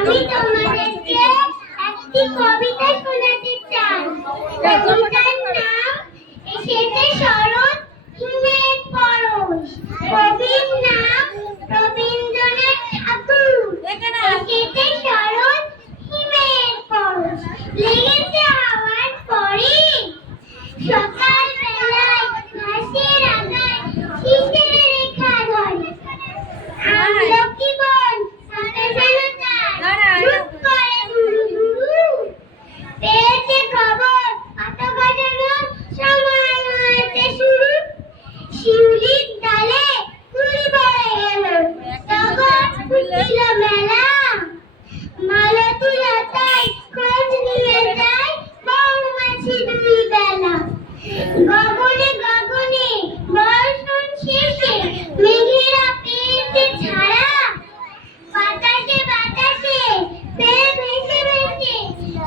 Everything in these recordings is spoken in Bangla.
আমি তোমাদেরকে একটি কবিতা শোনাতে চাই। কবিতার নাম এসেছে শরৎ হিমের পরশ। কবির নাম রবীন্দ্রনাথ ঠাকুর। এসেছে শরৎ হিমের পরশ, লেগেছে হাওয়ার পরে সকাল বেলায় ঘাসের আগায় শিশির রেখা ধরে। আমলকি বন সাথে দুধ করে ধুরু ধুরু। পেয়েছে খবর পাতা গজানো সময় হয়েছে শুরু। শিউলির ডালে কুড়ি পড়ে এলো, টগর ফুটিল মেলা। মালতী লতায় খোঁজ নিয়ে যায় মৌমাছি দুই বেলা। গগনে গগনে বর্ষণ শেষে মেঘেরা পেয়েছে ছাড়া। বাতাসে বাতাসে ভেসে ভেসে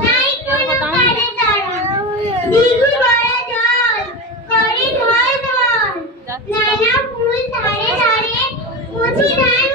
নাই কোনো পারে তারা। দিঘি ভরা জল করে ঢল ঢল, নানা ফুল ধারে ধারে কচি ধান